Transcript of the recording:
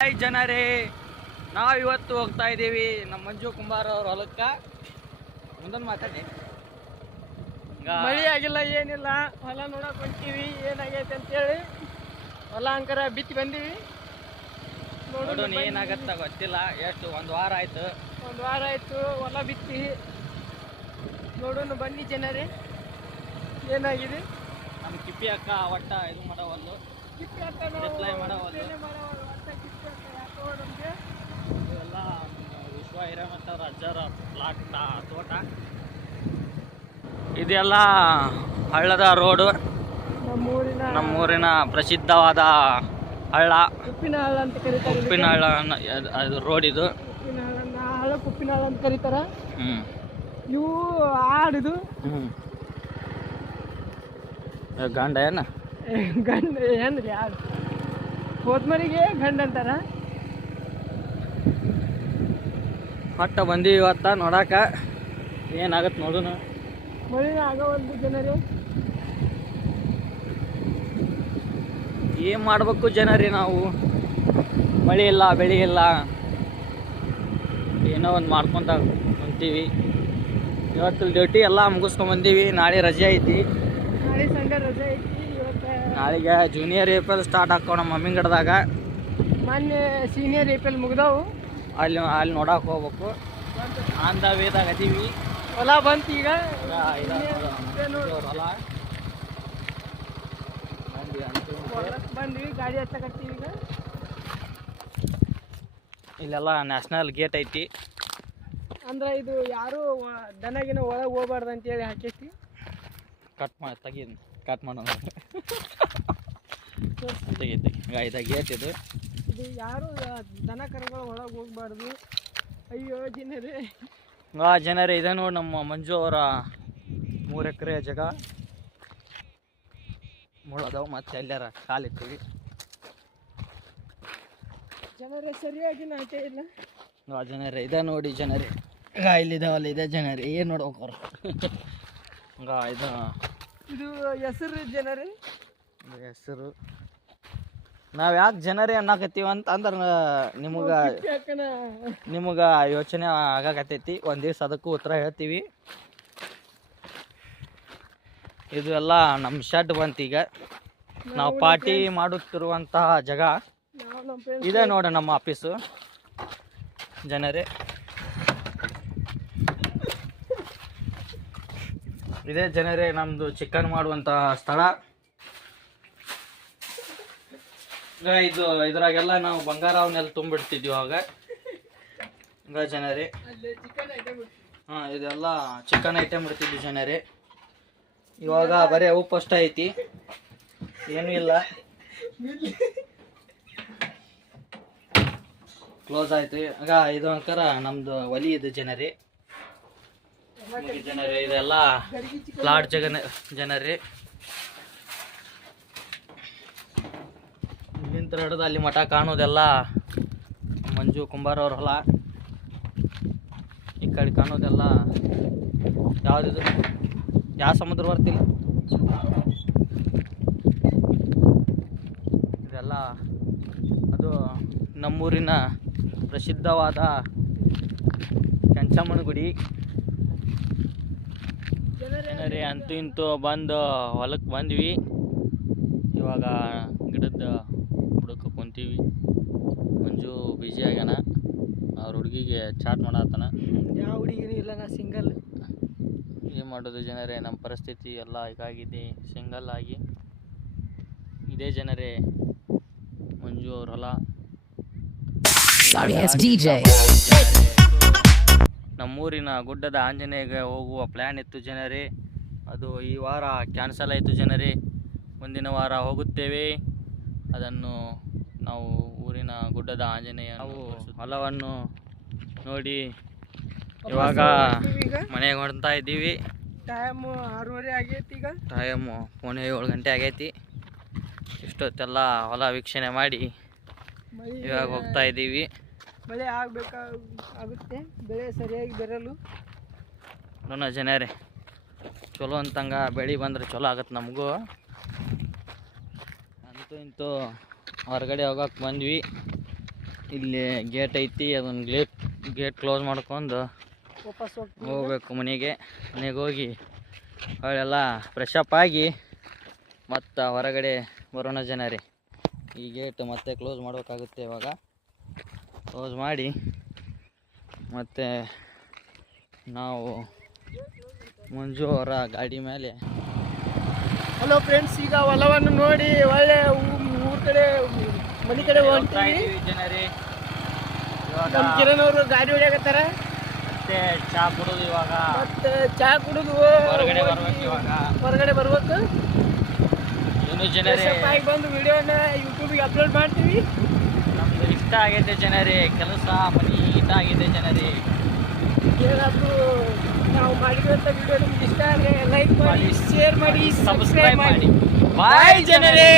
Hi ಜನರೇ ನಾವು ಇವತ್ತು ಹೋಗ್ತಾ ಇದ್ದೀವಿ ನಮ್ಮ ಮಂಜು ಕುಮಾರ್ ಅವ್ರ ಹೊಲಕ್ಕ. ಮುಂದೊಂದು ಮಾತಾಡಿ. ಮಳಿ ಆಗಿಲ್ಲ ಏನಿಲ್ಲ. ಹೊಲ ನೋಡಕ್ ಹೊಂಟೀವಿ ಏನಾಗೈತೆ ಅಂತೇಳಿ. ಹೊಲ ಅಂಕರ ಬಿತ್ತಿ ಬಂದೀವಿ. ನೋಡೋಣ. ಏನಾಗತ್ತ ಗೊತ್ತಿಲ್ಲ. ಎಷ್ಟು ಒಂದು ವಾರ ಆಯ್ತು. ಒಂದ್ ವಾರ ಆಯ್ತು ಹೊಲ ಬಿತ್ತಿ. ನೋಡೋಣ ಬನ್ನಿ ಜನರೇ. ಏನಾಗಿದೆ? ನಮ್ಮ ಕಿಪ್ಪಿ ಅಕ್ಕ ಒಟ್ಟ ಇದು ಮಾಡವಲ್ಲು ಕಿಪ್ಪಿ ಅಕ್ಕ ನಾವು Reply ಮಾಡವಲ್ದು. reply ಮಾಡವಲ್ದು. ಒಟ್ಟ ಕಿಪ್ಪಿ ಅಂತ ಯಾಕೋ ನಮ್ಗೆ ಇವೆಲ್ಲ ವಿಶ್ವ ಹಿರೇಮಠ ಪ್ಲಾಟ್ ತೋಟ. ಇದೆಲ್ಲ ಹಳ್ಳದ ರೋಡು. ನಮ್ಮೂರಿನ ನಮ್ಮೂರಿನ ಪ್ರಸಿದ್ಧವಾದ ಹಳ್ಳ. ಉಪ್ಪಿನ ಹಳ್ಳ ಅಂತ ಕರೀತಾರೆ. ಉಪ್ಪಿನ ಹಳ್ಳ ಅದ್- ರೋಡ್ ಇದು. ಉಪ್ಪಿನ ಹಳ್ಳ ನಾ ಹಳ್ಳಕ್ಕೆ ಉಪ್ಪಿನ ಹಳ್ಳ ಅಂತ ಕರೀತಾರ. ಇವು ಆಡಿದು ಗಂಡ ಏನ? ಗಂಡ ಏನ್ರಿ ಆಡು ಹೋದ್ಮರಿಗೆ ಗಂಡ ಅಂತಾರ? ಹೊಟ್ಟ ಬಂದೀವಿ ಇವತ್ತ ನೋಡಾಕ. ಏನಾಗತ್ ನೋಡೋಣ ಮಳೆ ಆಗವಲ್ದು ಜನರು. ಏನ್ ಮಾಡ್ಬೇಕು ಜನರೇ ನಾವು? ಮಳೆ ಇಲ್ಲ ಬೆಳೆ ಇಲ್ಲ. ಏನೋ ಒಂದು ಮಾಡ್ಕೊಂತ ಕುಂತೀವಿ. ಇವತ್ತು ಡ್ಯೂಟಿ ಎಲ್ಲ ಮುಗಿಸ್ಕೊಂಡ್ ಬಂದೀವಿ. ನಾಳೆ ರಜೆ ಐತಿ. ನಾಳೆ ಸಂಡೆ ರಜೆ ಐತಿ. ಇವತ್ತು ನಾಳೆಗೆ ಜೂನಿಯರ್ ಏಪ್ರಿಲ್ ಸ್ಟಾರ್ಟ್ ಹಾಕೋ ನಮ್ಮ ಮಮ್ಮಿ ಗಡ್ದಾಗ. ಮೊನ್ನೆ ಸೀನಿಯರ್ ಎಲ್ ಮುಗ್ದವು. ಅಲ್ಲಿ ಅಲ್ಲಿ ನೋಡಕ್ ಹೋಗ್ಬೇಕು. ಆನ್ ದ ವೇದಾಗ ಅದೀವಿ ಹೊಲ ಬಂತು ಈಗ? ಹೊಲ. ಬಂದ್ವಿ ಗಾಡಿ ಈಗ. ಇಲ್ಲೆಲ್ಲ ನ್ಯಾಷನಲ್ ಗೇಟ್ ಐತಿ. ಅಂದ್ರೆ ಇದು ಯಾರು ದನಗಿನ ಒಳಗೆ ಹೋಗ್ಬಾರ್ದು ಅಂತೇಳಿ ಹಾಕೈತಿ ಕಟ್ ಮಾಡಿ ತೆಗಿ ಕಟ್ ಮಾಡೋಣ. ತೆಗಿ ತೆಗಿ ಗೇಟ್ ಇದು. ಇದು ಯಾರು ದನ ಕರುಗಳು ಒಳಗೆ ಹೋಗ್ಬಾರ್ದು. ಅಯ್ಯೋ ಜನರೇ. ಆ ಜನರೇ ಇದೆ ನೋಡಿ ನಮ್ಮ ಮಂಜು ಅವರ ಮೂರು ಎಕರೆ ಜಾಗ. ಮುಳದವು ಮತ್ತೆ ಎಲ್ಲಾರ ಕಾಲಿಟ್ಟಿವಿ ಜನರೇ ಸರಿಯಾಗಿ ನಾಟೇ ಇಲ್ಲ. ಆ ಜನರೇ ಇದೆ ನೋಡಿ ಜನರೇ. ಈಗ ಇಲ್ಲಿದಾವಲ್ಲ ಇದೆ ಜನರೇ. ಏನು ನೋಡ್ಬೇಕು ಹಂಗ ಇದು ಇದು ಹೆಸರು ಜನರೇ? ಹೆಸರು ನಾವು ಯಾಕೆ ಜನರೇ ಅನ್ನಕತ್ತೀವಿ ಅಂತ ಅಂದ್ರ ನಿಮಗ ನಿಮಗ ಯೋಚನೆ ಆಗಾಕತ್ತೈತಿ. ಒಂದ್ ದಿವ್ಸ ಅದಕ್ಕೂ ಉತ್ತರ ಹೇಳ್ತೀವಿ. ಇದು ಎಲ್ಲ ನಮ್ಮ ಶೆಡ್ ಬಂತೀಗ ನಾವು ಪಾರ್ಟಿ ಮಾಡುತ್ತಿರುವಂತಹ ಜಾಗ. ಇದೆ ನೋಡಿ ನಮ್ಮ ಆಫೀಸು. ಜನರೇ. ಇದೇ ಜನರೇ ನಮ್ಮದು ಚಿಕನ್ ಮಾಡುವಂತಹ ಸ್ಥಳ ಈಗ ಇದು ಇದ್ರಾಗೆಲ್ಲ ನಾವು ಬಂಗಾರ ಅವನ್ನೆಲ್ಲ ತುಂಬಿಡ್ತಿದ್ವಿ ಅವಾಗ. ಹಂಗ ಜನರಿ. ಹಾ ಇದೆಲ್ಲ ಚಿಕನ್ ಐಟಮ್ ಇಡ್ತಿದ್ವಿ ಜನರಿ. ಇವಾಗ ಬರೀ ಉಪ್ಪು ಅಷ್ಟ ಐತಿ. ಏನೂ ಇಲ್ಲ. ಕ್ಲೋಸ್ ಆಯ್ತು. ಆಗ ಇದು ಅಂಕರ ನಮ್ದು ಒಲಿ ಇದು ಜನರಿ. ಜನರಿ ಇದೆಲ್ಲ ಫ್ಲಾಟ್ ಜಗನ ಜನರೇ. ಇಲ್ಲಿಂದ ಹಿಡಿದು ಅಲ್ಲಿ ಮಠ ಕಾಣೋದೆಲ್ಲ. ಮಂಜು ಕುಂಬಾರ ಅವ್ರ ಹೊಲ. ಈ ಕಡೆ ಕಾಣೋದೆಲ್ಲ. ಯಾವುದಿದು ಯಾವ ಸಮುದ್ರ ಬರ್ತಿಲ್ಲ. ಇದೆಲ್ಲ ಅದು ನಮ್ಮೂರಿನ ಪ್ರಸಿದ್ಧವಾದ ಕೆಂಚಮ್ಮನ ಗುಡಿ. ಜನರೇ ಅಂತೂ ಇಂತೂ ಬಂದು ಹೊಲಕ್ಕೆ ಬಂದ್ವಿ. ಇವಾಗ ಗಿಡದ ಬುಡಕ್ಕೆ ಕುಂತೀವಿ. ಮಂಜು ಬಿಜಿ ಆಗ್ಯಾನ. ಅವ್ರ ಹುಡುಗಿಗೆ ಚಾಟ್ ಮಾಡತ್ತಾನ ಯಾವ ಹುಡುಗಿನೂ ಇಲ್ಲ ನಾ ಸಿಂಗಲ್ ಏನು ಮಾಡೋದು ಜನರೇ ನಮ್ಮ ಪರಿಸ್ಥಿತಿ ಎಲ್ಲ ಹೀಗಾಗಿದೆ. ಸಿಂಗಲ್ ಆಗಿ ಇದೇ ಜನರೇ ಮಂಜು ಅವ್ರ ಹೊಲ ನಮ್ಮೂರಿನ ಗುಡ್ಡದ ಆಂಜನೇಯಗೆ ಹೋಗುವ ಪ್ಲ್ಯಾನ್ ಇತ್ತು ಜನರೇ. ಅದು ಈ ವಾರ ಕ್ಯಾನ್ಸಲ್ ಆಯಿತು ಜನರೇ. ಮುಂದಿನ ವಾರ ಹೋಗುತ್ತೇವೆ. ಅದನ್ನು ನಾವು ಊರಿನ ಗುಡ್ಡದ ಆಂಜನೇಯ ನಾವು ಹೊಲವನ್ನು ನೋಡಿ ಇವಾಗ ಈಗ. ಮನೆಗೆ ಹೊಡ್ತಾ ಇದ್ದೀವಿ. ಟೈಮ್ ಆರೂವರೆ ಆಗೈತಿ ಈಗ. ಟೈಮು ಪೋಣೆ ಏಳು ಗಂಟೆ ಆಗೈತಿ. ಇಷ್ಟೊತ್ತೆಲ್ಲ ಹೊಲ ವೀಕ್ಷಣೆ ಮಾಡಿ ಮಳೆ ಇವಾಗ ಹೋಗ್ತಾ ಇದ್ದೀವಿ. ಮಳೆ ಆಗಬೇಕಾಗುತ್ತೆ ಬೆಳೆ ಸರಿಯಾಗಿ ಬರಲು. ನೋಡೋಣ ಜನರೇ. ಚಲೋ ಅಂತಂಗೆ ಬೆಳೆ ಬಂದರೆ ಚಲೋ ಆಗತ್ತೆ ನಮಗೂ. ಅಂತೂ ಇಂತೂ ಹೊರಗಡೆ ಹೋಗಕ್ಕೆ ಬಂದ್ವಿ. ಇಲ್ಲಿ ಗೇಟ್ ಐತಿ ಅದೊಂದು ಗೇಟ್ ಗೇಟ್ ಕ್ಲೋಸ್ ಮಾಡ್ಕೊಂಡು ಹೋಗ್ಬೇಕು ಮನೆಗೆ. ಮನೆಗೆ ಹೋಗಿ ಅವಳೆಲ್ಲ ಫ್ರೆಶ್ ಅಪ್ ಆಗಿ ಮತ್ತು ಹೊರಗಡೆ ಬರೋಣ ರೀ ಈ ಗೇಟ್ ಮತ್ತೆ ಕ್ಲೋಸ್ ಮಾಡಬೇಕಾಗುತ್ತೆ ಇವಾಗ. ಕ್ಲೋಸ್ ಮಾಡಿ ಮತ್ತು ನಾವು ಮಂಜು ಅವರ ಗಾಡಿ ಮೇಲೆ ಹಲೋ ಫ್ರೆಂಡ್ಸ್ ಈಗ ಹೊಲವನ್ನು ನೋಡಿ ಒಳ್ಳೆ ಊರ್ ಕಡೆ ಮನೆ ಕಡೆ ಹೊಂಟೀವಿ. ಜನರೇ ನಮ್ಮ ಕಿರಣ್ ಅವರು ಗಾಡಿ ಹೊಡಿಯಾಕತ್ತಾರ. ಮತ್ತೆ ಚಾ ಕುಡೋದು ಇವಾಗ. ಮತ್ತೆ ಚಾ ಕುಡಿದು ಹೊರಗಡೆ ಬರ್ಬೇಕು ಇವಾಗ. ಹೊರಗಡೆ ಬರ್ಬೇಕು. ಏನು ಜನರೇ ಆಗಿ ಬಂದು ವಿಡಿಯೋನ ಯೂಟ್ಯೂಬಿಗೆ ಅಪ್ಲೋಡ್ ಮಾಡ್ತೀವಿ. ನಮ್ದು ಇಷ್ಟ ಆಗೈತೆ ಜನರೇ ಕೆಲಸ ಮನಿ ಇಷ್ಟ ಆಗೈತೆ ಜನರೇ. ಏನಾದರೂ ನಾವು ಮಾಡಿರುವಂಥ ವಿಡಿಯೋ ನಿಮ್ಗೆ ಇಷ್ಟ ಆದರೆ ಲೈಕ್ ಮಾಡಿ ಶೇರ್ ಮಾಡಿ ಸಬ್ಸ್ಕ್ರೈಬ್ ಮಾಡಿ. ಬಾಯ್ ಜನರೇ.